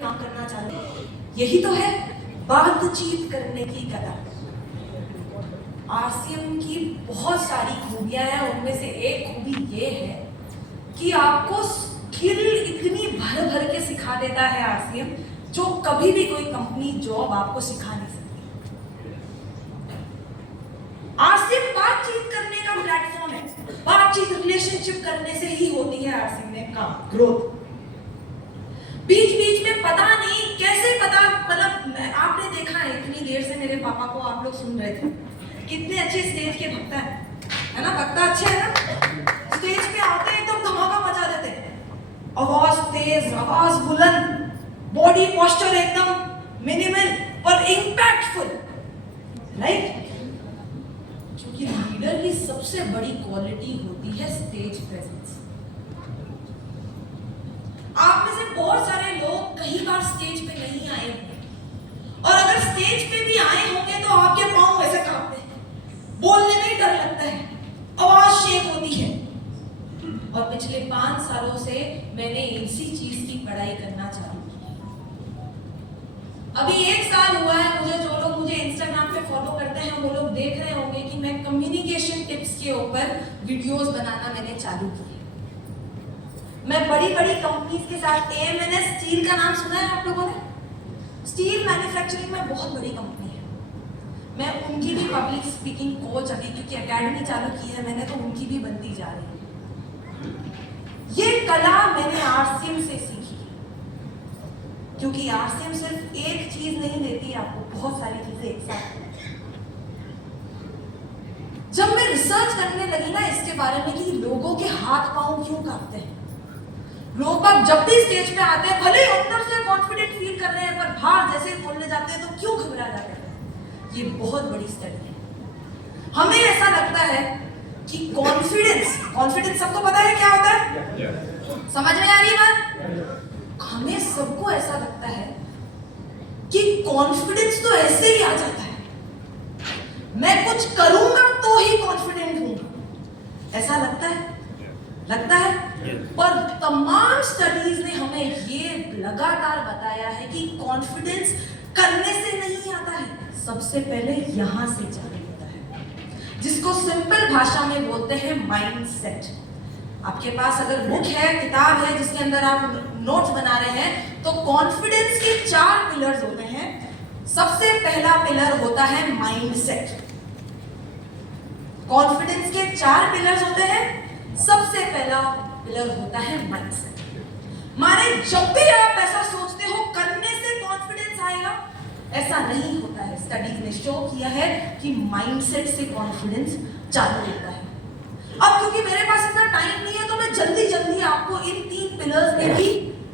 काम करना चाहते हैं। यही तो है बातचीत करने की कला। आरसीएम की बहुत सारी खूबियां हैं, उनमें से एक खूबी ये है कि आपको स्किल इतनी भर भर के सिखा देता है आरसीएम, जो कभी भी कोई कंपनी जॉब आपको सिखा नहीं सकती। आरसीएम बातचीत करने का प्लेटफॉर्म है। बातचीत रिलेशनशिप करने से ही होती है आरसीएम में काम ग्रोथ। बीच बीच में पता नहीं कैसे पता, मतलब आपने देखा है इतनी देर से मेरे पापा को आप लोग सुन रहे थे, कितने अच्छे स्टेज के वक्ता है ना, वक्ता अच्छे है ना, स्टेज पे आते हैं एकदम धमाका मचा देते हैं, आवाज तेज, आवाज बुलंद, बॉडी पोस्चर एकदम मिनिमल और इंपैक्टफुल, राइट? क्योंकि लीडर की सबसे बड़ी क्वालिटी होती है स्टेज प्रेजेंस। आप में से बहुत सारे लोग कई बार स्टेज पे नहीं आए होंगे, और अगर स्टेज पे भी आए होंगे तो आपके पांव ऐसे कांपते हैं, बोलने में ही डर लगता है, आवाज शेक होती है। और पिछले 5 सालों से मैंने इसी चीज की पढ़ाई करना चालू की। अभी 1 साल हुआ है मुझे, जो लोग मुझे इंस्टाग्राम पे फॉलो करते हैं वो लोग देख रहे होंगे कि मैं कम्युनिकेशन टिप्स के ऊपर वीडियोस बनाना मैंने चालू की। मैं बड़ी बड़ी कंपनीज के साथ, एएमएनएस स्टील का नाम सुना है आप लोगों ने? स्टील मैन्युफैक्चरिंग में बहुत बड़ी कंपनी है। मैं उनकी भी पब्लिक स्पीकिंग कोच अभी, क्योंकि एकेडमी चालू की है मैंने, तो उनकी भी बनती जा रही है। ये कला मैंने आरसीएम से सीखी, क्योंकि आरसीएम सिर्फ एक चीज नहीं देती आपको, बहुत सारी चीजें एक साथ। जब मैं रिसर्च करने लगी ना इसके बारे में कि लोगों के हाथ पांव क्यों कांपते हैं, लोग जब भी स्टेज पे आते हैं भले अंदर से कॉन्फिडेंट फील कर रहे हैं, पर बाहर जैसे बोलने जाते हैं तो क्यों घबरा जाते हैं। ये बहुत बड़ी स्टडी है। हमें ऐसा लगता है कि कॉन्फिडेंस सबको पता है क्या होता है, समझ में आ रही बात? हमें सबको ऐसा लगता है कि कॉन्फिडेंस तो ऐसे ही आ जाता है, मैं कुछ करूंगा तो ही कॉन्फिडेंट हूं, ऐसा लगता है पर तमाम स्टडीज ने हमें ये लगातार बताया है कि कॉन्फिडेंस करने से नहीं आता है, सबसे पहले यहां से चालू होता है, जिसको सिंपल भाषा में बोलते हैं माइंडसेट। आपके पास अगर बुक है, किताब है जिसके अंदर आप नोट्स बना रहे हैं, तो कॉन्फिडेंस के 4 पिलर्स होते हैं। सबसे पहला पिलर होता है माइंडसेट। कॉन्फिडेंस के 4 पिलर्स होते हैं, सबसे पहला पिलर होता है माइंडसेट। माने जब भी आप ऐसा सोचते हो करने से कॉन्फिडेंस आएगा, ऐसा नहीं होता है। स्टडीज ने शो किया है कि माइंडसेट से कॉन्फिडेंस चालू होता है। अब क्योंकि मेरे पास इतना टाइम नहीं है तो मैं जल्दी जल्दी आपको इन 3 पिलर्स में भी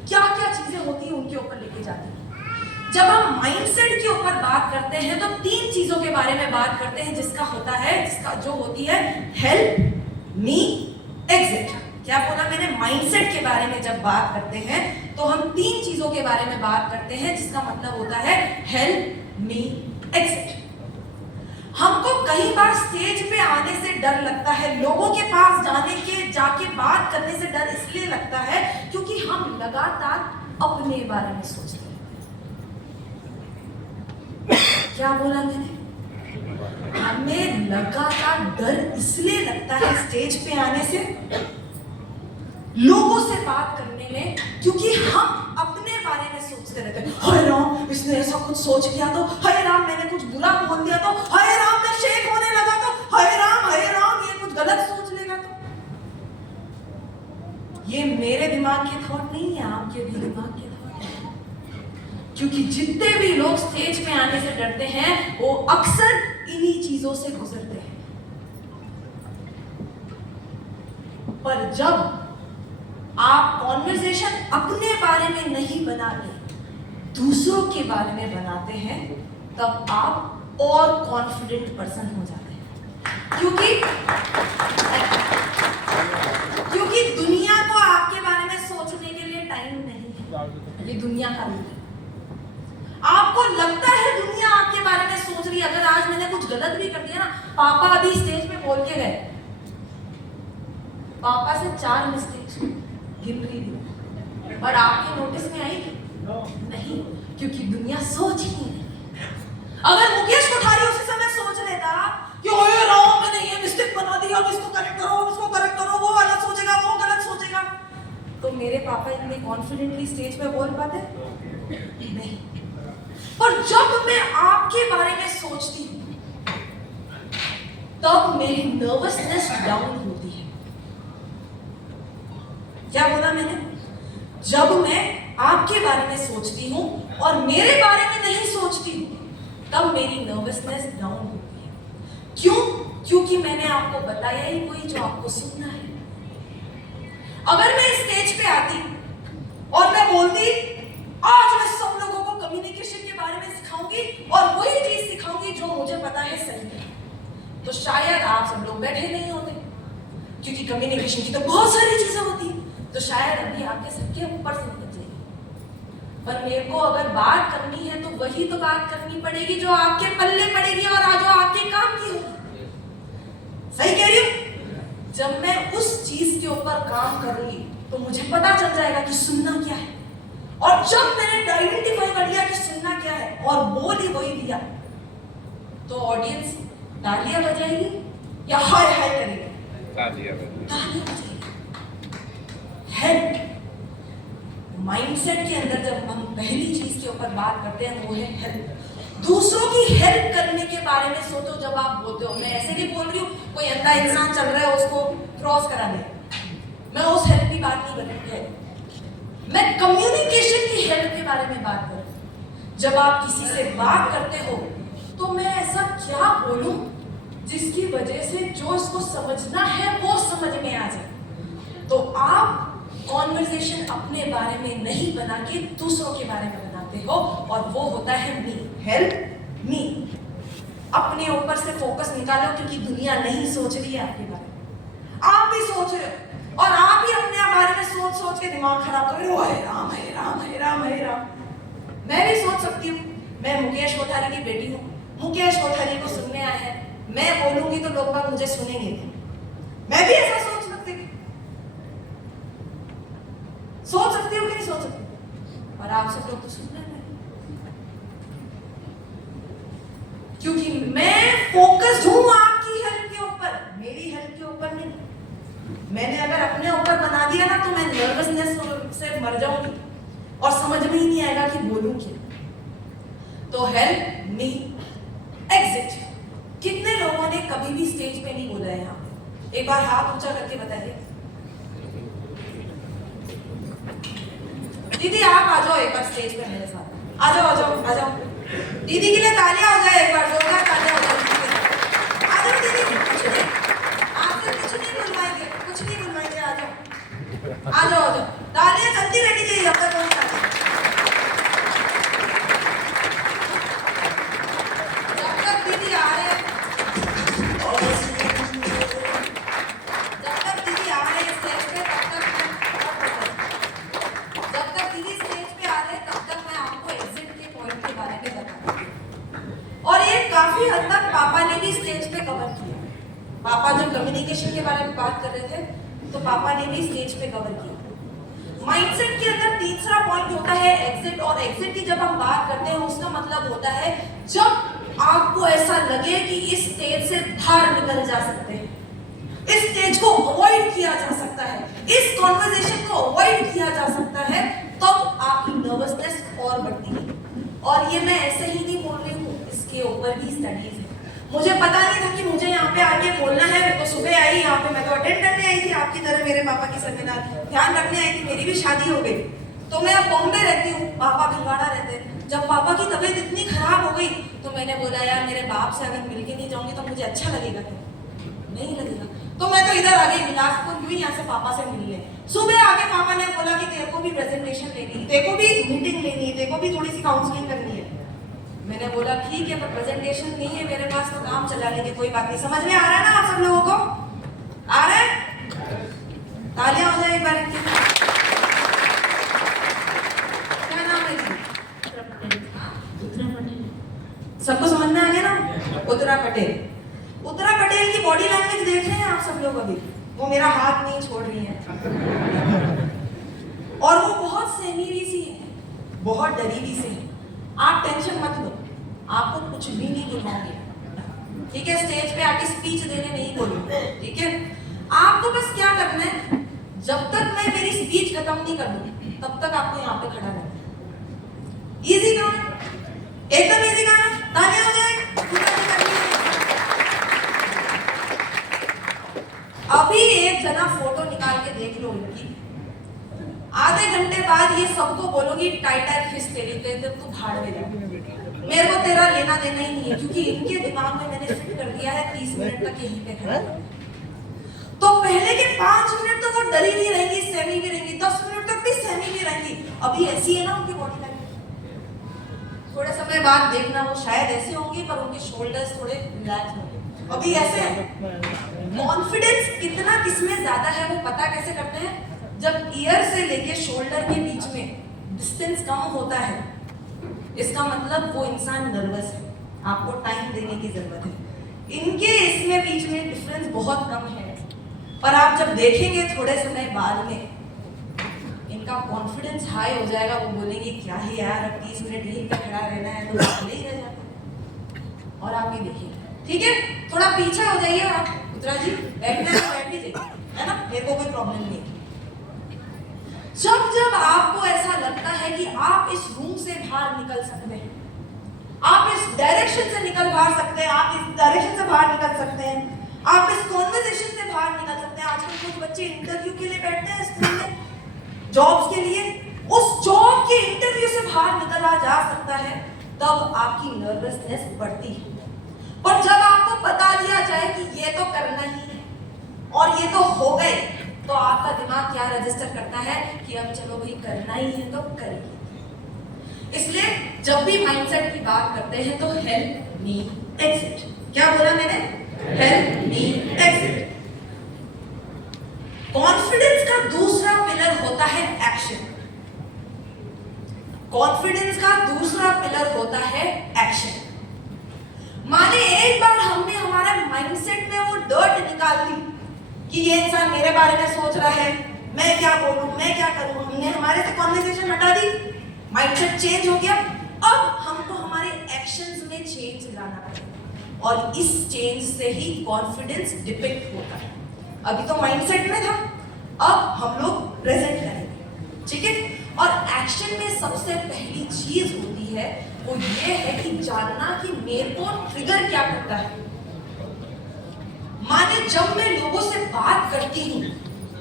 क्या क्या चीजें होती हैं उनके ऊपर लेके जाती हूँ। जब हम माइंडसेट के ऊपर बात करते हैं तो 3 चीजों के बारे में बात करते हैं, जिसका जो होती है हेल्प मी एग्जिट। क्या बोला मैंने? माइंडसेट के बारे में जब बात करते हैं तो हम 3 चीजों के बारे में बात करते हैं, जिसका मतलब होता है हेल्प मी एग्जिट। हमको कई बार स्टेज पे आने से डर लगता है, लोगों के पास जाके बात करने से डर इसलिए लगता है क्योंकि हम लगातार अपने बारे में सोचते हैं। क्या बोला मैंने? हमें लगातार डर इसलिए लगता है स्टेज पे आने से, लोगों से बात करने में, क्योंकि हम अपने बारे में सोचते रहते हैं। हाय राम, इसने ऐसा कुछ सोच लिया तो, हाय राम मैंने कुछ बुरा बोल दिया तो, हाय राम मैं शेक होने लगा तो, हाय राम ये कुछ गलत सोच लेगा तो। ये मेरे दिमाग के थॉट नहीं है, आपके भी दिमाग के थॉट है। क्योंकि जितने भी लोग स्टेज पे आने से डरते हैं वो अक्सर इन्हीं चीजों से गुजरते हैं। पर जब आप कॉन्वर्सेशन अपने बारे में नहीं बनाते, दूसरों के बारे में बनाते हैं, तब आप और कॉन्फिडेंट पर्सन हो जाते हैं। क्योंकि दुनिया को आपके बारे में सोचने के लिए टाइम नहीं है, ये दुनिया का रूल है। आपको लगता है दुनिया आपके बारे में सोच रही है। अगर आज मैंने कुछ गलत भी कर दिया ना, पापा अभी स्टेज पे बोल के गए, पापा से 4 मिस्टेक्स गिन रही थी, पर आपके नोटिस में आई नहीं, क्योंकि दुनिया सोच ही नहीं। अगर मुकेश कोठारी उसी समय सोच लेता कि ओए राम मैंने ये मिस्टेक बना दिया, अब इसको करेक्ट करो, वो अलग सोचेगा, वो गलत सोचेगा, तो मेरे पापा इतने कॉन्फिडेंटली स्टेज पे बोल पाते? नहीं। और जब मैं आपके बारे में सोचती हूँ तब मेरी नर्वसनेस डाउन होती है। क्या बोला मैंने? जब मैं आपके बारे में सोचती हूँ और मेरे बारे में नहीं सोचती हूँ तब मेरी नर्वसनेस डाउन होती है। क्यों? क्योंकि मैंने आपको बताया ही वही जो आपको सुनना है। अगर मैं स्टेज पे आती और मैं बोलती आज मैं सब लोगों को कम्युनिकेशन के बारे में सिखाऊंगी और वही चीज सिखाऊंगी जो मुझे पता है सही है, तो शायद आप सब लोग बैठे नहीं होते, क्योंकि कम्युनिकेशन की तो बहुत सारी चीजें होती है, तो शायद अभी आपके सबके ऊपर से निकल जाएगी। पर मेरे को अगर बात करनी है तो वही तो बात करनी पड़ेगी जो आपके पल्ले पड़ेगी और जो आपके काम की होगी। सही कह रही हूँ? जब मैं उस चीज के ऊपर काम करूंगी तो मुझे पता चल जाएगा कि सुनना क्या है, और जब मैंने आइडेंटिफाई कर लिया कि सुनना क्या है और बोल ही वही दिया, तो ऑडियंस तालियां बजाएगी या हाय हाय करेगी? तालियां बजाएगी। हेल्प माइंडसेट के अंदर जब हम पहली चीज के ऊपर बात करते हैं वो है हेल्प। दूसरों की हेल्प करने के बारे में सोचो जब आप बोलते हो। मैं ऐसे नहीं बोल रही हूँ कोई अंधा इंसान चल रहा है उसको क्रॉस करा दे, मैं उस हेल्प की बात नहीं कर रही है। मैं कम्युनिकेशन की हेल्प के बारे में बात कर रही हूँ। जब आप किसी से बात करते हो तो मैं ऐसा क्या बोलूं जिसकी वजह से जो इसको समझना है वो समझ में आ जाए। तो आप कॉन्वर्सेशन अपने बारे में नहीं बना के दूसरों के बारे में बनाते हो, और वो होता है मी, हेल्प मी। अपने ऊपर से फोकस निकालो, क्योंकि दुनिया नहीं सोच रही है आपके बारे में, आप भी सोच रहे हो, और आप ही अपने बारे में सोच सोच के दिमाग खराब कर रहे हो। हे राम हे राम हे राम हे राम। मैं भी सोच सकती हूँ, मैं मुकेश कोठारी की बेटी हूँ, मुकेश कोठारी को सुनने आए हैं, मैं बोलूंगी तो लोग बाग मुझे सुनेंगे। मैं भी ऐसा सोच सकती हूँ कि नहीं सोच सकती, और आप सब लोग तो सुन रहे हैं, क्योंकि मैं फोकस्ड हूं आपकी हेल्प के ऊपर, मेरी हेल्प के ऊपर नहीं। मैंने अगर अपने ऊपर बना दिया ना तो मैं नर्वसनेस से मर जाऊंगी और समझ में ही नहीं आएगा कि बोलूं क्या। तो हेल्प मी एग्जिट। कितने लोगों ने कभी भी स्टेज पे नहीं बोला है यहाँ पे? एक बार हाथ ऊंचा करके बताइए। दीदी आप आ जाओ एक बार स्टेज पे मेरे साथ, आ जाओ आ जाओ आ जाओ। दीदी के लिए तालियां हो जाए एक बार, जोरदार तालियां हो जाए। आ जाओ दीदी, कुछ नहीं, आपसे कुछ नहीं बुलवाएंगे, कुछ नहीं बुलवाएंगे, आ जाओ आ जाओ आ जाओ। तालियां चलती रहनी चाहिए अब तक पहुंच जाए। जब तक दीदी आ रहे हैं, जब तक दीदी आ रहे हैं स्टेज पे, जब तक दीदी स्टेज पे आ रहे हैं तब तक मैं आपको एग्जिट के पॉइंट के बारे में बताती हूँ। और ये काफी हद तक पापा ने भी स्टेज पे कवर किया। पापा जब कम्युनिकेशन के बारे में बात कर रहे थे तो पापा ने भी स्टेज पे कवर किया। माइंडसेट के अंदर तीसरा पॉइंट होता है एग्जिट, और एग्जिट की जब हम बात करते हैं उसका मतलब होता है जब आपको ऐसा लगे कि इस स्टेज से बाहर निकल जा सकते हैं, इस स्टेज को अवॉइड किया जा सकता है, इस कॉन्वर्सेशन को अवॉइड किया जा सकता है, तब आपकी नर्वसनेस और बढ़ती है। और ये मैं ऐसे ही नहीं बोल रही हूँ, इसके ऊपर भी स्टडीज है। मुझे पता नहीं था कि मुझे यहाँ पे आके बोलना है, तो सुबह आई यहाँ पे, मैं तो अटेंड करने आई थी आपकी तरह, मेरे पापा की सेमिनार ध्यान रखने आई थी। मेरी भी शादी हो गई, तो मैं अब बॉम्बे रहती हूँ, पापा भिलवाड़ा रहते हैं। जब पापा की तबीयत इतनी खराब हो गई तो मैंने बोला यार मेरे बाप से अगर मिल के नहीं जाऊंगी तो मुझे अच्छा लगेगा क्या? नहीं लगेगा। तो मैं तो इधर आ गई बिलासपुर, क्यों यहाँ से पापा से मिलने। सुबह आके पापा ने बोला कि तेरे को भी प्रेजेंटेशन लेनी है, तेरे को भी मीटिंग लेनी है, तेरे को भी थोड़ी सी काउंसलिंग करनी है। मैंने बोला ठीक है, पर प्रेजेंटेशन नहीं है मेरे पास तो काम चला लेंगे, कोई बात नहीं। समझ में आ रहा है ना आप सब लोगों को? आ रहा है? तालियां हो जाए एक बार इनकी। क्या नाम है जी? सबको समझ में आ गया ना? उत्तरा पटेल। उत्तरा पटेल की बॉडी लैंग्वेज देख रहे हैं आप सब लोग? अभी वो मेरा हाथ नहीं छोड़ रही है और वो बहुत सेमीरी सी है, बहुत डरी से हैं, आप टेंशन मत लो, आपको कुछ भी नहीं बुलवाऊंगी, ठीक है? स्टेज पे आके स्पीच देने नहीं बोलूंगी, ठीक है? आपको बस क्या करना है, जब तक मैं मेरी स्पीच खत्म नहीं कर दूं तब तक आपको यहाँ पे खड़ा रहना है। इजी काम, एकदम इजी काम है, तालियां हो जाएगा। अभी एक जना फोटो निकाल के देख लो इनकी, आधे घंटे बाद ये सबको बोलोगी टाइटर खिस तेरी ते तू भाड़ में जा, मेरे को तेरा लेना देना ही नहीं है, क्योंकि इनके दिमाग में मैंने फिट कर दिया है 30 मिनट तक यहीं पे खड़ा। तो पहले के 5 मिनट तो वो डरी भी रहेंगी, सहमी भी रहेंगी, 10 मिनट तक भी सहमी भी रहेंगी। अभी ऐसी है ना उनकी बॉडी लैंग्वेज, थोड़े समय बाद देखना वो शायद ऐसे होंगी पर उनके शोल्डर्स थोड़े रिलैक्स होंगे, अभी ऐसे है। कॉन्फिडेंस कितना किसमें ज्यादा है वो पता कैसे करते हैं, जब ईयर से लेके शोल्डर के बीच में डिस्टेंस कम होता है, इसका मतलब वो इंसान नर्वस है, आपको टाइम देने की जरूरत है। इनके इसमें बीच में डिफरेंस बहुत कम है, पर आप जब देखेंगे थोड़े समय बाद में इनका कॉन्फिडेंस हाई हो जाएगा, वो बोलेंगे क्या ही यार, अब 30 मिनट यहीं पे खड़ा रहना है तो खड़े ही रह जाते हैं। और आप ये देखिए, ठीक है? थोड़ा पीछे हो जाइए आप, उत्तरा जी बैठना है तो बैठ लीजिए, है ना, मेरे को कोई प्रॉब्लम नहीं है। जब जब आपको ऐसा लगता है कि आप इस रूम से बाहर निकल सकते हैं, आप इस डायरेक्शन से निकल बाहर सकते हैं, आप इस डायरेक्शन से बाहर निकल सकते हैं, आप इस कॉन्वर्सेशन से बाहर निकल सकते हैं। आजकल कुछ बच्चे इंटरव्यू के लिए बैठते हैं स्कूल में, जॉब्स के लिए, उस जॉब के इंटरव्यू से बाहर निकला जा सकता है, तब आपकी नर्वसनेस बढ़ती है। पर जब आपको बता दिया जाए कि ये तो करना ही है और ये तो हो गए, तो आपका दिमाग क्या रजिस्टर करता है कि अब चलो भाई करना ही है तो करिए। इसलिए जब भी माइंडसेट की बात करते हैं तो हेल्प मी एग्जिट, क्या बोला मैंने? Help me exit. कॉन्फिडेंस का दूसरा पिलर होता है एक्शन। कॉन्फिडेंस का दूसरा पिलर होता है एक्शन। माने एक बार हमने हमारे माइंडसेट में वो डर्ट निकाल दी कि ये इंसान मेरे बारे में सोच रहा है, मैं क्या बोलूं, मैं क्या करूं, हमने हमारे से कॉन्वर्सेशन हटा दी, माइंडसेट चेंज हो गया। अब हमको हमारे एक्शंस में चेंज लाना पड़ेगा और इस चेंज से ही कॉन्फिडेंस डिपिक्ट होता है। अभी तो माइंडसेट में था, अब हम लोग प्रेजेंट करेंगे, ठीक है? और एक्शन में सबसे पहली चीज होती है वो ये है कि जानना कि मेरे को ट्रिगर क्या करता है। माने जब मैं लोगों से बात करती हूँ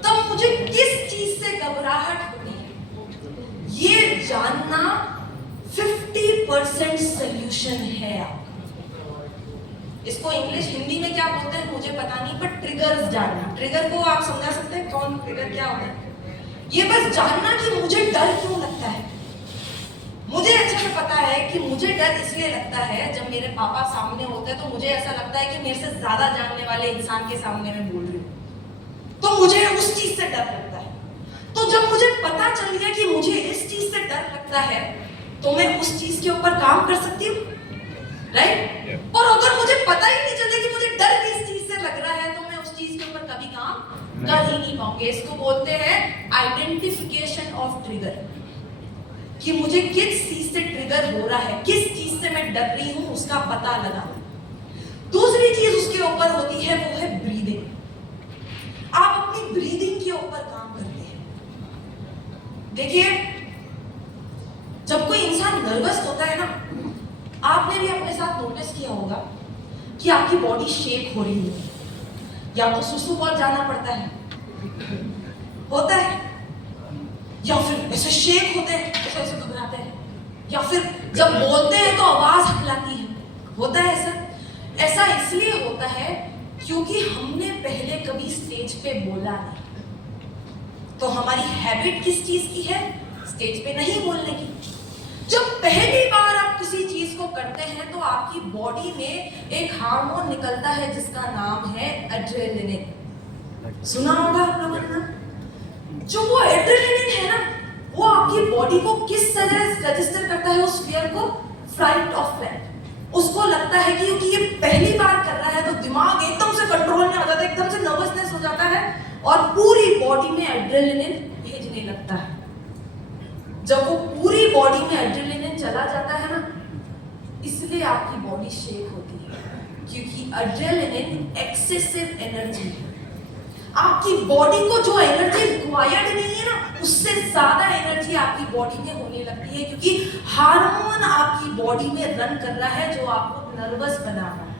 तब मुझे किस चीज से घबराहट होती है, ये जानना 50% सॉल्यूशन है आपका। इसको इंग्लिश हिंदी में क्या बोलते हैं मुझे पता नहीं, पर ट्रिगर्स जानना, ट्रिगर को आप समझा सकते हैं कौन ट्रिगर क्या होता है? ये बस जानना कि मुझे डर क्यों लगता है। मुझे अच्छे से पता है कि मुझे डर इसलिए लगता है जब मेरे पापा सामने होते हैं तो मुझे ऐसा लगता है कि मेरे से ज्यादा जानने वाले इंसान के सामने मैं बोल रही हूँ, तो मुझे उस चीज से डर लगता है। तो जब मुझे पता चल गया कि मुझे इस चीज से डर लगता है तो मैं उस चीज के ऊपर काम कर सकती हूँ, राइट? और अगर मुझे पता ही नहीं चले कि मुझे डर किस चीज से लग रहा है तो मैं उस चीज के ऊपर कभी काम कर ही नहीं पाऊंगी। इसको बोलते हैं आइडेंटिफिकेशन ऑफ ट्रिगर, कि मुझे किस चीज से ट्रिगर हो रहा है, किस चीज से मैं डर रही हूं, उसका पता लगाना। दूसरी चीज उसके ऊपर होती है वो है ब्रीदिंग। आप अपनी ब्रीदिंग के ऊपर काम करते हैं। देखिए जब कोई इंसान नर्वस होता है ना, आपने भी अपने साथ नोटिस किया होगा कि आपकी बॉडी शेक हो रही है, या तो सुसु बहुत जाना पड़ता है, होता है, या फिर ऐसे शेक होते हैं, ऐसे घबराते हैं, या फिर जब बोलते हैं तो आवाज हकलाती है, होता है ऐसा। ऐसा इसलिए होता है क्योंकि हमने पहले कभी स्टेज पे बोला नहीं, तो हमारी हैबिट किस चीज की है? स्टेज पे नहीं बोलने की। जब पहली बार आप किसी चीज को करते हैं तो आपकी बॉडी में एक हार्मोन निकलता है जिसका नाम है एड्रेनलिन। सुना होगा आप लोगों ने ना? जो वो एड्रेनलिन है ना, वो आपकी बॉडी को किस तरह रजिस्टर करता है, उस फियर को, फ्लाइट और फ्लाइट। उसको लगता है कि क्योंकि ये पहली बार कर रहा है तो दिमाग एकदम से कंट्रोल में आ जाता है, एकदम से नर्वसनेस हो जाता है और पूरी बॉडी में एड्रेनलिन भेजने लगता है। जब वो पूरी बॉडी में एड्रेनलिन चला जाता है ना, इसलिए आपकी बॉडी शेक होती है, क्योंकि एड्रेनलिन एक्सेसिव एनर्जी है। आपकी बॉडी को जो एनर्जी रिक्वायर्ड नहीं है ना, उससे ज्यादा एनर्जी आपकी बॉडी में होने लगती है, क्योंकि हार्मोन आपकी बॉडी में रन कर रहा है जो आपको नर्वस बना रहा है।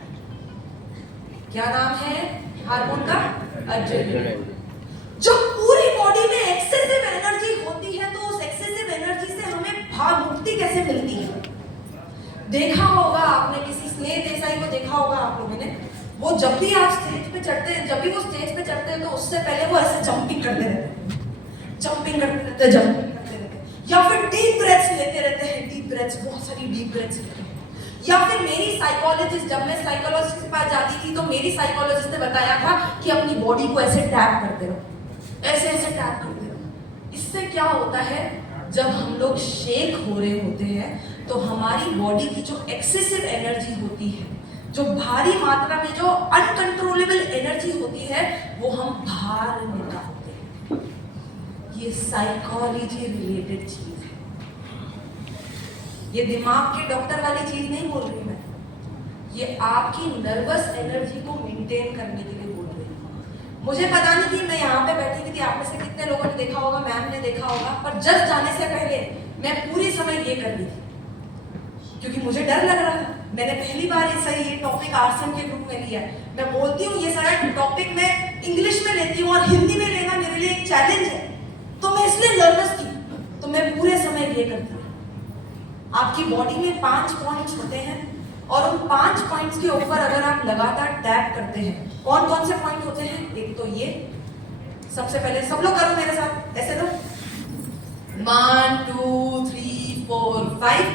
क्या नाम है हार्मोन का? एड्रेनलिन। जब पूरी बॉडी में एक्सेसिव एनर्जी होती है, तो उस एक्सेसिव एनर्जी से हमें भाव मुक्ति कैसे मिलती है? देखा होगा आपने, किसी स्नेह देसाई को देखा होगा आप लोगों ने, वो जब भी आप स्टेज पे चढ़ते हैं, जब भी वो स्टेज पे चढ़ते हैं, तो उससे पहले वो ऐसे जंपिंग करते रहते हैं, जंपिंग करते रहते हैं, जंपिंग करते रहते हैं, या फिर डीप ब्रेथ्स लेते रहते हैं, डीप ब्रेथ्स, बहुत सारी डीप ब्रेथ्स लेते हैं। या फिर मेरी साइकोलॉजिस्ट, जब मैं साइकोलॉजिस्ट के पास जाती थी, तो मेरी साइकोलॉजिस्ट ने बताया था कि अपनी बॉडी को ऐसे टैप करते रहो, ऐसे ऐसे टैप करते रहो। इससे क्या होता है, जब हम लोग शेक हो रहे होते हैं, तो हमारी बॉडी की जो एक्सेसिव एनर्जी होती है, जो भारी मात्रा में जो अनकंट्रोलेबल एनर्जी होती है, वो हम बाहर निकालते हैं। ये साइकोलॉजी रिलेटेड चीज है, ये दिमाग के डॉक्टर वाली चीज नहीं बोल रही मैं, ये आपकी नर्वस एनर्जी को मेंटेन करने के लिए बोल रही हूँ। मुझे पता नहीं कि मैं यहाँ पे बैठी हुई थी, आप में से कितने लोगों ने देखा होगा, मैम ने देखा होगा, पर जस्ट जाने से पहले मैं पूरी समय ये कर रही थी, क्योंकि मुझे डर लग रहा था। मैंने पहली बार ये टॉपिक आरसीएम के ग्रुप में लिया है। मैं बोलती हूँ ये सारा टॉपिक मैं इंग्लिश में लेती हूँ, और हिंदी में लेना मेरे लिए एक चैलेंज है, तो मैं इसलिए नर्वस थी, तो मैं पूरे समय ये करती हूँ। आपकी बॉडी में 5 पॉइंट्स होते हैं, और उन 5 पॉइंट्स के ऊपर अगर आप लगातार टैप करते हैं, कौन कौन से पॉइंट होते हैं? एक तो ये, सबसे पहले सब लोग करो मेरे साथ, ऐसे लो, 1 2 3 4 5,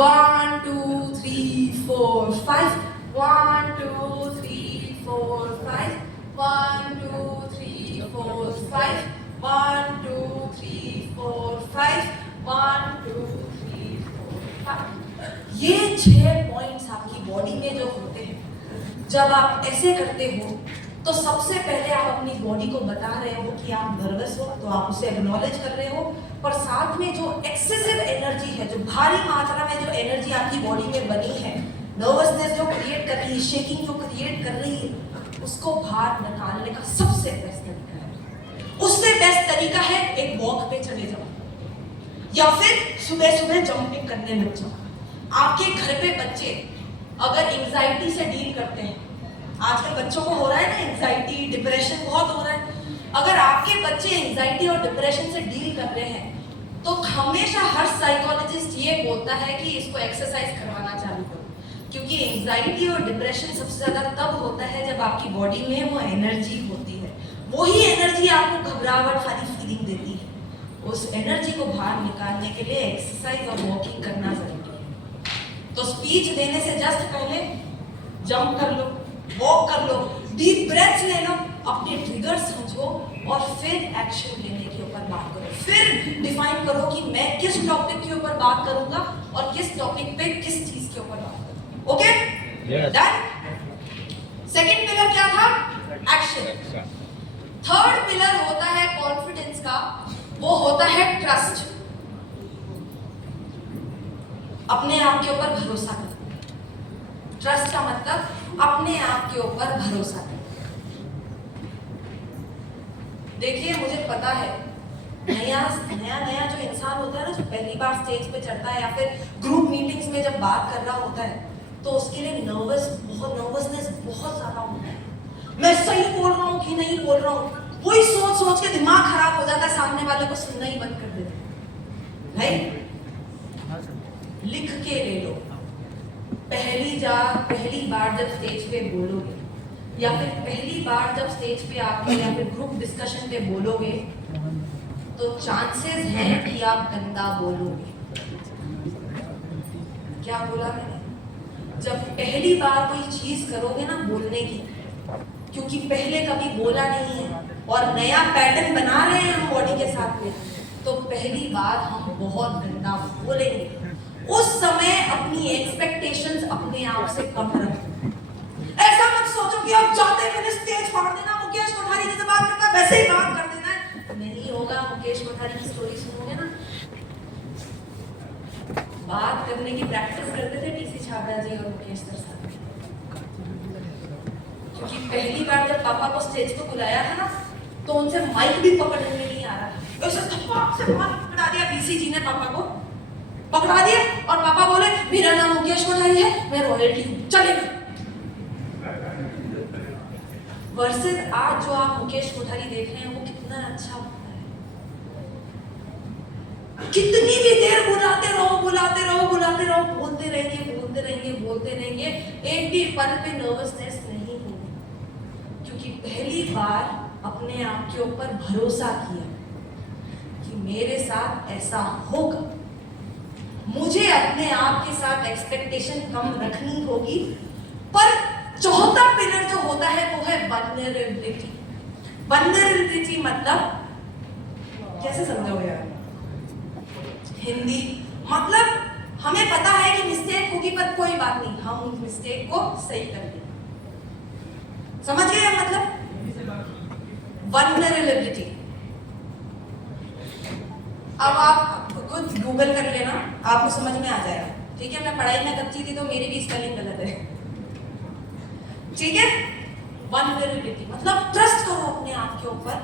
1 2 3 4 5, 1 2 3 4 5, 1 2 3 4 5, 1 2 3 4 5, 1 2 3 4 5। ये 6 पॉइंट्स आपकी बॉडी में जो होते हैं, जब आप ऐसे करते हो, तो सबसे पहले आप अपनी बॉडी को बता रहे हो कि आप नर्वस हो, तो आप उसे एक्नॉलेज कर रहे हो, पर साथ में जो एक्सेसिव एनर्जी है, जो भारी मात्रा में जो एनर्जी आपकी बॉडी में बनी है, नर्वसनेस जो क्रिएट कर रही है, शेकिंग जो क्रिएट कर रही है, उसको बाहर निकालने का सबसे बेस्ट तरीका है, उससे बेस्ट तरीका है एक वॉक पे चले जाओ, या फिर सुबह सुबह जंपिंग करने लग जाओ। आपके घर पे बच्चे अगर एंजाइटी से डील करते हैं, आजकल बच्चों को हो रहा है ना एंजाइटी, डिप्रेशन बहुत हो रहा है, अगर आपके बच्चे एंजाइटी और डिप्रेशन से डील कर रहे हैं, तो हमेशा हर साइकोलॉजिस्ट ये बोलता है कि इसको एक्सरसाइज करवाना चालू करो, क्योंकि एंजाइटी और डिप्रेशन सबसे ज्यादा तब होता है जब आपकी बॉडी में वो एनर्जी होती है, वही एनर्जी आपको घबराहट वाली फीलिंग देती है। उस एनर्जी को बाहर निकालने के लिए एक्सरसाइज और वॉकिंग करना जरूरी है। तो स्पीच देने से जस्ट पहले जंप कर लो, वॉक कर लो, डीप ब्रेथ्स ले लो, अपने ट्रिगर समझो, और फिर एक्शन लेने के ऊपर बात करो। फिर डिफाइन करो कि मैं किस टॉपिक के ऊपर बात करूंगा और किस टॉपिक पे किस चीज के ऊपर बात करूंगा। Okay, done. सेकंड पिलर क्या था? एक्शन। थर्ड पिलर होता है कॉन्फिडेंस का, वो होता है ट्रस्ट। अपने आप के ऊपर भरोसा करो। ट्रस्ट का मतलब अपने आप के ऊपर भरोसा करो। देखिए, मुझे पता है नया नया जो इंसान होता है ना, जो पहली बार स्टेज पे चढ़ता है या फिर ग्रुप मीटिंग्स में जब बात कर रहा होता है, तो उसके लिए नर्वसनेस बहुत ज्यादा होता है। मैं सही बोल रहा हूँ कि नहीं बोल रहा हूँ, वही सोच के दिमाग खराब हो जाता है, सामने वाले को सुनना ही बंद कर देते हैं। लिख के ले लो, पहली बार जब स्टेज पे बोलोगे, या फिर पहली बार जब स्टेज पे आके या फिर ग्रुप डिस्कशन पे बोलोगे, तो चांसेस हैं कि आप गंदा बोलोगे। क्या बोला मैंने? जब पहली बार कोई चीज करोगे ना बोलने की, क्योंकि पहले कभी बोला नहीं है और नया पैटर्न बना रहे हैं हम बॉडी के साथ में, तो पहली बार हम बहुत गंदा बोलेंगे। उस समय अपनी एक्सपेक्टेशंस अपने आप से कम रखो। ऐसा मत सोचो कि अब जाते मैंने स्टेज फाड़ देना, मुकेश कोठारी जैसे बात करता है वैसे ही बात कर देना है। नहीं होगा। मुकेश कोठारी की स्टोरी सुनोगे ना, करने की प्रैक्टिस करते थे टीसी छाबड़ा जी और मुकेश सर साहब। क्योंकि पहली बार जब पापा को स्टेज पे बुलाया था ना, तो उनसे माइक भी पकड़ने नहीं आ रहा था। ऐसे थप्पड़ से माइक पकड़ा दिया डीसी जी ने, पापा को पकड़ा दिया और पापा बोले मेरा नाम मुकेश कोठारी है, मैं रॉयल्टी हूँ, चलेगा। वर्सेस आज जो आप मुकेश कोठारी देख रहे हैं वो कितना अच्छा होता है। कितनी भी देर बुलाते रहो बुलाते रहो बुलाते रहो, बोलते रहेंगे बोलते रहेंगे बोलते रहेंगे, एक भी पल पे नर्वसनेस नहीं होगी। क्योंकि पहली बार अपने आप के ऊपर भरोसा किया कि मेरे साथ ऐसा होगा। मुझे अपने आप के साथ एक्सपेक्टेशन कम रखनी होगी। पर चौथा पिलर जो होता है वो है वल्नरेबिलिटी। वल्नरेबिलिटी मतलब कैसे समझोगे यार? हिंदी मतलब हमें पता है कि मिस्टेक होगी पर कोई बात नहीं, हम उस मिस्टेक को सही कर देंगे। समझ गए मतलब वल्नरेबिलिटी? अब आप खुद गूगल कर लेना, आपको समझ में आ जाएगा। ठीक है, मैं पढ़ाई में कच्ची थी तो मेरी भी स्पेलिंग गलत है। ठीक है, वल्नरेबिलिटी मतलब ट्रस्ट करो अपने आप के ऊपर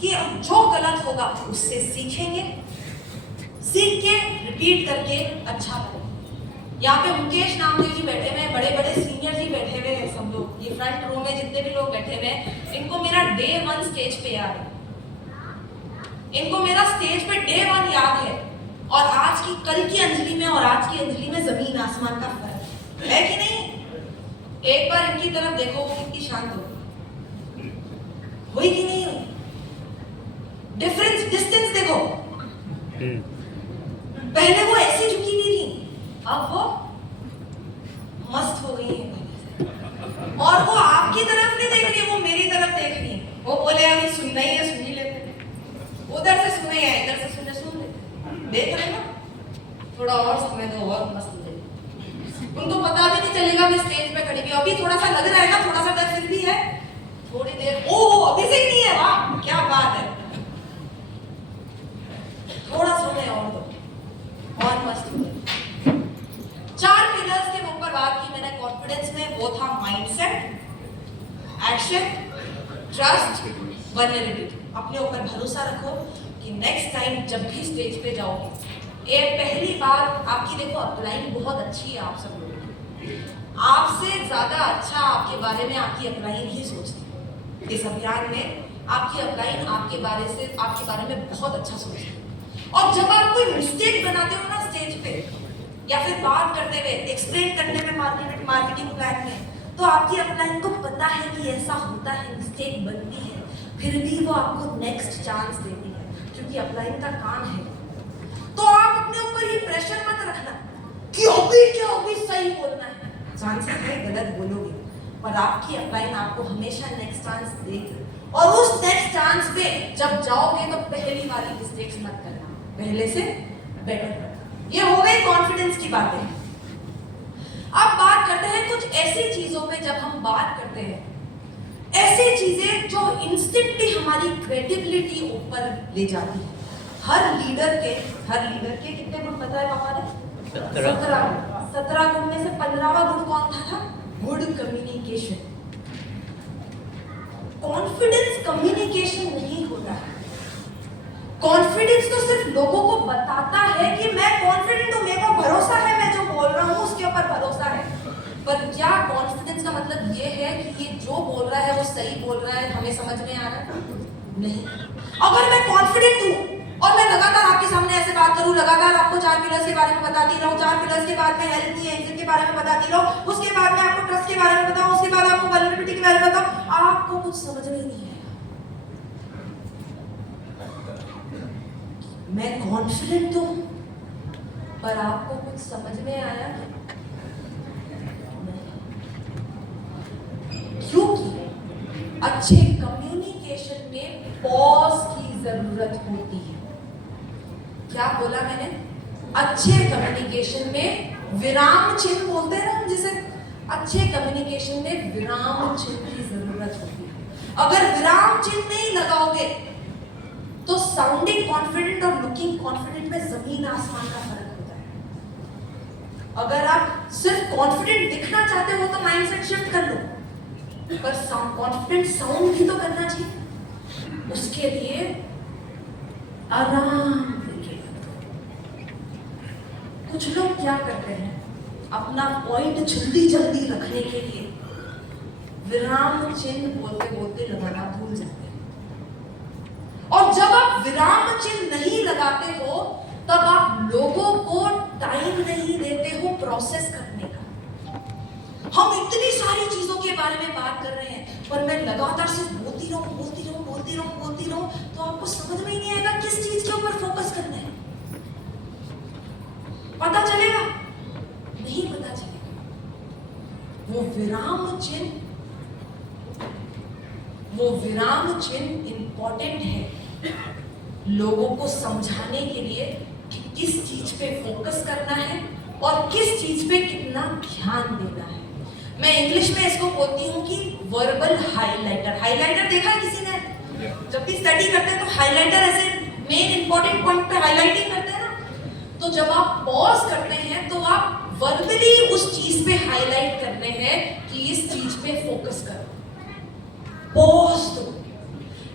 कि अब जो गलत होगा उससे सीखेंगे, सीख के रिपीट करके अच्छा करें। यहाँ पे मुकेश नामदेव जी बैठे हुए हैं, बड़े बड़े सीनियर जी बैठे हुए हैं, सब लोग ये फ्रंट रो में जितने भी लोग बैठे हुए हैं, इनको मेरा डे 1 स्टेज पे याद है। इनको मेरा स्टेज पे डे 1 याद है। और आज की कल की अंजलि में और आज की अंजलि में जमीन आसमान का फर्क है कि नहीं? एक बार इनकी तरफ देखो, वो कितनी शांत हुई कि नहीं हुई? डिफरेंस डिस्टेंस देखो, पहले वो ऐसी झुकी हुई थी, अब वो मस्त हो गई है। और वो आपकी तरफ नहीं देख रही है, वो मेरी तरफ देख रही है। वो बोले अभी सुनना ही है, सुन ही लेते, उधर से सुने या इधर से सुने, सुन लेते। देख रहे ना, थोड़ा और समय दो और मस्त हो जाएगी। उनको पता भी नहीं चलेगा मैं स्टेज पे खड़ी हुई। अभी थोड़ा सा लग रहा है ना, थोड़ा सा डर फिर भी है, थोड़ी देर ओ अभी से ही नहीं है, वाह क्या बात है, थोड़ा समय और दो और मस्त हो जाएगी। 4 पिलर्स के ऊपर बात की मैंने कॉन्फिडेंस में, वो था माइंडसेट, एक्शन, ट्रस्ट, वल्नरेबिलिटी। अपने ऊपर भरोसा रखो कि नेक्स्ट टाइम जब भी स्टेज पे जाओगे, ये पहली बार आपकी देखो अपलाइन बहुत अच्छी है, आप सब लोगों की आपसे ज्यादा अच्छा आपके बारे में आपकी अपलाइन ही सोचती है। इस अभियान में आपकी अपलाइन आपके बारे में बहुत अच्छा सोचती है। और जब आप कोई मिस्टेक बनाते हो ना स्टेज पे या फिर बात करते हुए, एक्सप्लेन करने में, मार्केटिंग प्लान में, तो आपकी अपलाइन को पता है कि ऐसा होता है, मिस्टेक बनती है, फिर भी वो आपको नेक्स्ट चांस देती है, क्योंकि अपलाइन का काम है। तो आप अपने ऊपर ये प्रेशर मत रखना कि अभी क्या अभी सही बोलना है। चांसेस है गलत बोलोगे, पर आपकी अपलाइन आपको हमेशा नेक्स्ट चांस देगी। और उस नेक्स्ट चांस पे जब जाओगे तो पहली वाली मिस्टेक्स मत करना, पहले से बेटर करना। ये हो गई कॉन्फिडेंस की बातें। अब बात करते हैं कुछ ऐसी चीजों पे, जब हम बात करते हैं ऐसी चीजें जो इंस्टेंटली हमारी क्रेडिबिलिटी ऊपर ले जाती है। हर लीडर के कितने गुण पता है पापा ने? 17 गुण में से 15वां गुण कौन था? Good communication. कॉन्फिडेंस कम्युनिकेशन नहीं होता है। कॉन्फिडेंस तो सिर्फ लोगों को बताता है कि मैं कॉन्फिडेंट हूं, मेरे को भरोसा है, मैं जो बोल रहा हूं उसके ऊपर भरोसा है। पर क्या कॉन्फिडेंस का मतलब ये है कि ये जो बोल रहा है वो सही बोल रहा है, हमें समझ में आ रहा है? नहीं। अगर मैं कॉन्फिडेंट हूं और मैं लगातार आपके सामने ऐसे बात करूं, लगातार आपको 4 पिलर्स के बारे में बताती रहूं, 4 पिलर्स के बाद में हेल्थ नहीं है के बारे में बताती रहूं, उसके बाद में आपको ट्रस्ट के बारे में बताऊं, उसके बाद आपको वल्नरेबिलिटी के बारे में बताऊं, आपको कुछ समझ में नहीं आएगा। मैं कॉन्फिडेंट हूं, पर आपको कुछ समझ में आया क्या? क्योंकि अच्छे कम्युनिकेशन में पॉज की जरूरत होती है। क्या बोला मैंने? अच्छे कम्युनिकेशन में विराम चिन्ह बोलते हैं ना, जिसे अच्छे कम्युनिकेशन में विराम चिन्ह की जरूरत होती है। अगर विराम चिन्ह नहीं लगाओगे तो साउंडिंग कॉन्फिडेंट और लुकिंग कॉन्फिडेंट में जमीन आसमान का फर्क होता है। अगर आप सिर्फ कॉन्फिडेंट दिखना चाहते हो तो माइंडसेट शिफ्ट कर लो, पर कॉन्फिडेंट साउंड भी तो करना चाहिए। उसके लिए आराम से कुछ लोग क्या करते हैं, अपना पॉइंट जल्दी जल्दी रखने के लिए विराम चिन्ह बोलते बोलते लगाना भूल जाते हैं। और जब आप विराम चिन्ह नहीं लगाते हो तब आप लोगों को टाइम नहीं देते हो प्रोसेस करने का। हम इतनी सारी चीजों के बारे में बात कर रहे हैं, पर मैं लगातार सिर्फ बोलती रहूं तो आपको समझ में ही नहीं आएगा किस चीज के ऊपर फोकस करना है। पता चलेगा? नहीं पता चलेगा। वो विराम चिन्ह इंपॉर्टेंट है लोगों को समझाने के लिए कि किस चीज पे फोकस करना है और किस चीज पे कितना ध्यान देना है। मैं इंग्लिश में इसको बोलती हूँ कि वर्बल हाइलाइटर। हाइलाइटर देखा है किसी ने? जब भी स्टडी करते हैं तो हाइलाइटर ऐसे मेन इंपॉर्टेंट पॉइंट पे हाइलाइटिंग करते हैं ना। तो जब आप पॉज करते हैं तो आप वर्बली उस चीज पे हाईलाइट करते हैं कि इस चीज पे फोकस करो। पॉज दो।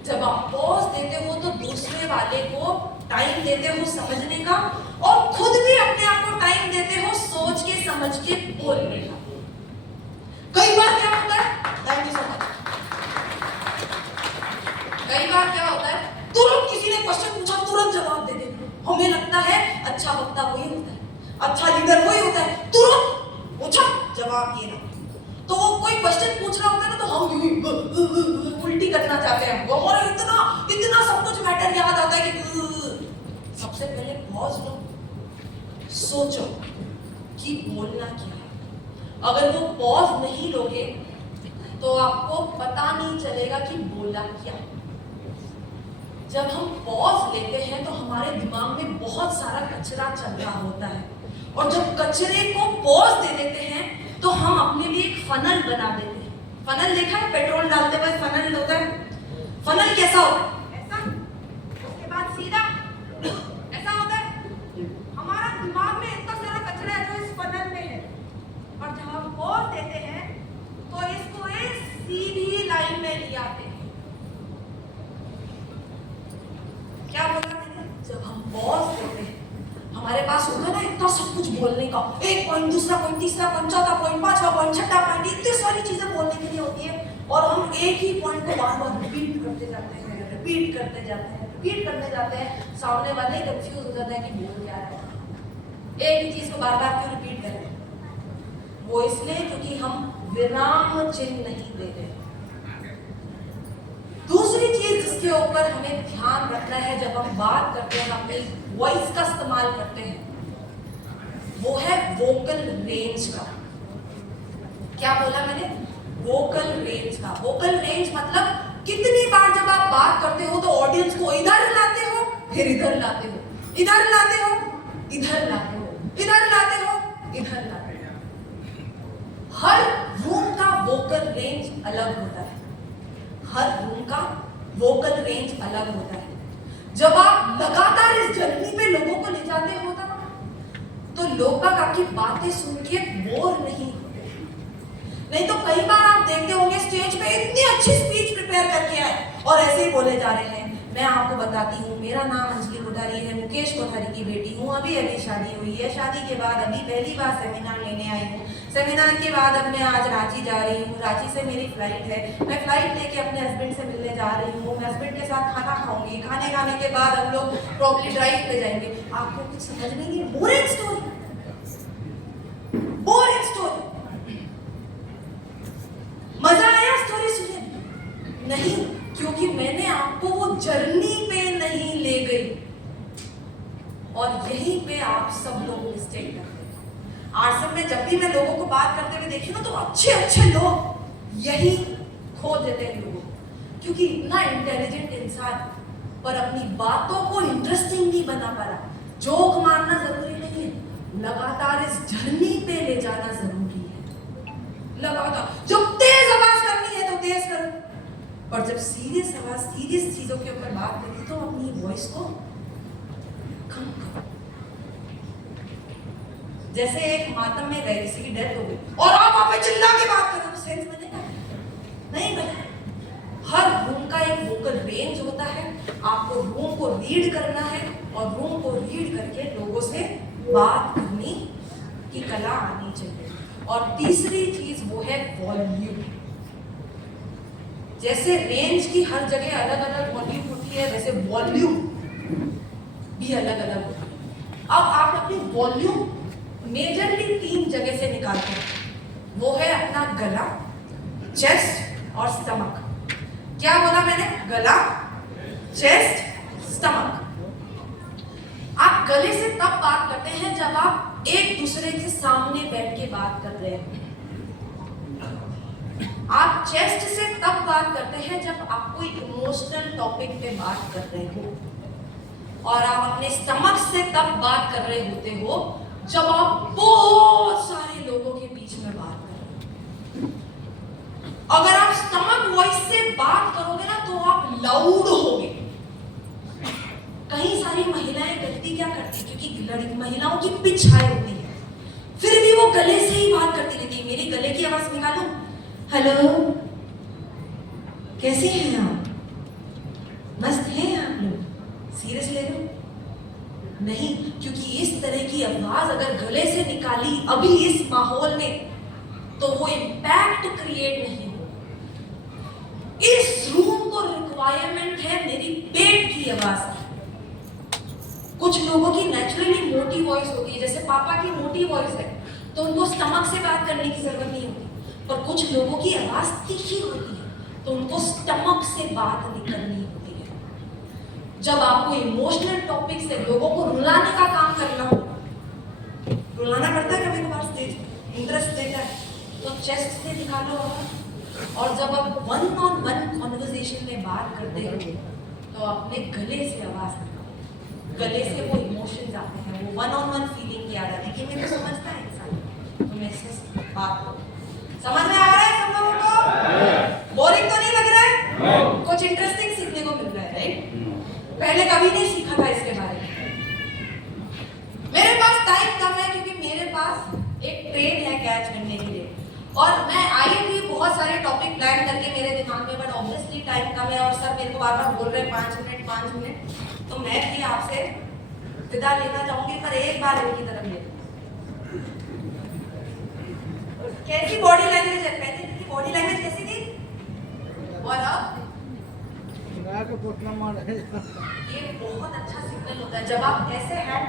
जब आप पॉज देते हो तो दूसरे वाले को टाइम देते हो समझने का, और खुद भी अपने आप को टाइम देते हो सोच के समझ के बोलने का। कई बार क्या होता है, थैंक यू सो मच, कई बार क्या होता है तुरंत किसी ने क्वेश्चन पूछा तुरंत जवाब दे देते। हमें लगता है अच्छा वक्ता वही होता है, अच्छा लीडर वही होता है, तुरंत पूछा जवाब ये ना। तो वो कोई क्वेश्चन पूछ रहा होता है ना तो हम उल्टी करना चाहते हैं, और इतना सब कुछ मैटर याद आता है कि सबसे पहले पॉज लो, सोचो कि बोलना क्या है। अगर वो पॉज नहीं लोगे तो आपको पता नहीं चलेगा कि बोला क्या। जब हम पॉज लेते हैं तो हमारे दिमाग में बहुत सारा कचरा चल रहा होता है, और जब कचरे को पॉज दे देते हैं तो हम अपने लिए एक फनल बना देते हैं। फनल देखा है? पेट्रोल डालते हुए फनल होता है। फनल कैसा होता है? ऐसा, उसके बाद सीधा ऐसा होता है। हमारा दिमाग में इतना सारा कचरा है जो इस फनल में है, और जब हम पॉज देते हैं तो इसको एक सीधी लाइन में ले आते हैं। क्या बोला मैंने? जब हम पॉज देते हैं हमारे पास होगा ना इतना सब कुछ बोलने का, एक पॉइंट, दूसरा पॉइंट, तीसरा पॉइंट, चौथा पॉइंट, पांचवा पॉइंट, छठा पॉइंट, इतनी सारी चीजें बोलने के लिए होती है, और हम एक ही पॉइंट को बार बार रिपीट करते जाते हैं। सामने वाले कंफ्यूज हो जाता है कि बोल क्या रहा है। एक ही चीज को बार बार क्यों रिपीट करें? वो इसलिए क्योंकि हम विराम चिन्ह नहीं दे रहे। दूसरी चीज जिसके ऊपर हमें ध्यान रखना है जब हम बात करते हैं, अपनी वॉइस का इस्तेमाल करते हैं, वो है वोकल रेंज का। क्या बोला मैंने? वोकल रेंज का। वोकल रेंज मतलब कितनी बार जब आप बात करते हो तो ऑडियंस को इधर लाते हो, फिर इधर लाते हो, इधर लाते हो, इधर लाते हो, इधर लाते हो, इधर लाते हो। हर रूम का वोकल रेंज अलग होता है। हर रूम का वोकल रेंज अलग होता है। जब आप लगातार इस जर्नी पे लोगों को ले जाते हो तो लोग आपकी बातें सुन के बोर नहीं होते। नहीं तो कई बार आप देखते होंगे स्टेज पे इतनी अच्छी स्पीच प्रिपेयर करके आए और ऐसे ही बोले जा रहे हैं। मैं आपको बताती हूँ, मेरा नाम अंजलि कोठारी है, मुकेश कोठारी की बेटी हूँ, अभी शादी हुई है, शादी के बाद अभी पहली बार सेमिनार लेने आई हूँ, सेमिनार के बाद अब मैं आज रांची जा रही हूँ, रांची से मेरी फ्लाइट है, मैं फ्लाइट लेके अपने हस्बैंड से मिलने जा रही हूँ, मैं हस्बैंड के साथ खाना खाऊंगी, खाने खाने के बाद हम लोग प्रॉब्ली ड्राइव पे जाएंगे। आपको कुछ समझ में नहीं? Boring story, boring story. मजा आया स्टोरी सुने? नहीं, क्योंकि मैंने आपको वो जर्नी पे नहीं ले गई, और यहीं पे आप सब लोग मिस्टेक करते हैं। आश्रम में जब भी मैं लोगों को बात करते हुए देखी ना तो अच्छे अच्छे लोग यही खो देते हैं लोगों, क्योंकि इतना इंटेलिजेंट इंसान पर अपनी बातों को इंटरेस्टिंग नहीं बना पा रहा। जोक मारना जरूरी नहीं है, लगातार इस जर्नी पे ले जाना जरूरी है। लगातार जब तेज आवाज करनी है तो तेज करो, पर जब सीरियस आवाज सीरियस चीजों के ऊपर बात करनी तो अपनी वॉइस को कम करो। जैसे एक मातम में गए, किसी की डेथ हो गई और आप वहां पे चिल्ला के बात करो तो सेंस बनेगा? नहीं बनेगा। हर रूम का एक वोकल रेंज होता है, आपको रूम को रीड करना है और रूम को रीड करके लोगों से बात करने की कला आनी चाहिए। और तीसरी चीज वो है वॉल्यूम। जैसे रेंज की हर जगह अलग अलग वॉल्यूम होती है, वैसे वॉल्यूम भी अलग अलग होती है। अब आप अपनी वॉल्यूम मेजरली 3 जगह से निकालते हैं। वो है अपना गला, चेस्ट और स्टमक। क्या बोला मैंने? गला, चेस्ट, स्टमक। आप गले से तब बात करते हैं जब आप एक दूसरे के सामने बैठ के बात कर रहे हैं। आप चेस्ट से तब बात करते हैं जब आप कोई इमोशनल टॉपिक पे बात कर रहे हो। और आप अपने स्टमक से तब बात कर रहे होते हो जब आप बहुत सारे लोगों के बीच में बात कर रहे हो। अगर आप स्टमक वॉइस से बात करोगे ना तो आप लाउड होगे। कई सारी महिलाएं गलती क्या करती है, क्योंकि महिलाओं की पिच हाई होती है, फिर भी वो गले से ही बात करती रहती है। मेरी गले की आवाज निकालूं, हेलो कैसे हैं आप, मस्त हैं आप लोग, सीरियस ले लो नहीं, क्योंकि इस तरह की आवाज अगर गले से निकाली अभी इस माहौल में तो वो इम्पैक्ट क्रिएट नहीं हो। इस रूम को रिक्वायरमेंट है मेरी पेट की आवाज की। कुछ लोगों की नेचुरली मोटी वॉइस होती है, जैसे पापा की मोटी वॉइस है तो उनको स्टमक से बात करने की जरूरत नहीं होती। पर कुछ लोगों की आवाज तीखी होती है तो उनको स्टमक से बात करनी होती है। जब आपको इमोशनल टॉपिक से लोगों को रुलाने का काम करना हो, रुलाना पड़ता है कभी कभार, स्टेज इंटरेस्ट देता है तो चेस्ट से निकालो आवाज। और जब आप 1-on-1 कॉन्वर्सेशन में बात करते हो तो अपने गले से आवाज निकालो। गले से वो इमोशंस आते हैं, वो 1-on-1 फीलिंग की आ जाती है कि मेरे को समझता है इंसान, तो मैं इससे बात करूं। समझ में आ रहा है सब लोगों को? बोरिंग तो नहीं लग रहा है? कुछ इंटरेस्टिंग सीखने को मिल रहा है, राइट? पहले कभी नहीं सीखा था इसके बारे में। मेरे पास टाइम कम है क्योंकि मेरे पास एक ट्रेन है कैच करने के लिए और मैं आई थी बहुत सारे टॉपिक प्लान करके मेरे दिमाग में, बट ऑब्वियसली टाइम कम है और सर मेरे को बार बार बोल रहे हैं 5 मिनट, तो मैं भी आपसे विदा लेना चाहूंगी, पर एक बार इनकी तरफ ले। कैसी बॉडी लैंग्वेज है? पहले की बॉडी लैंग्वेज कैसी थी? और अब ये बहुत अच्छा सिग्नल होता है जब आप ऐसे हैंड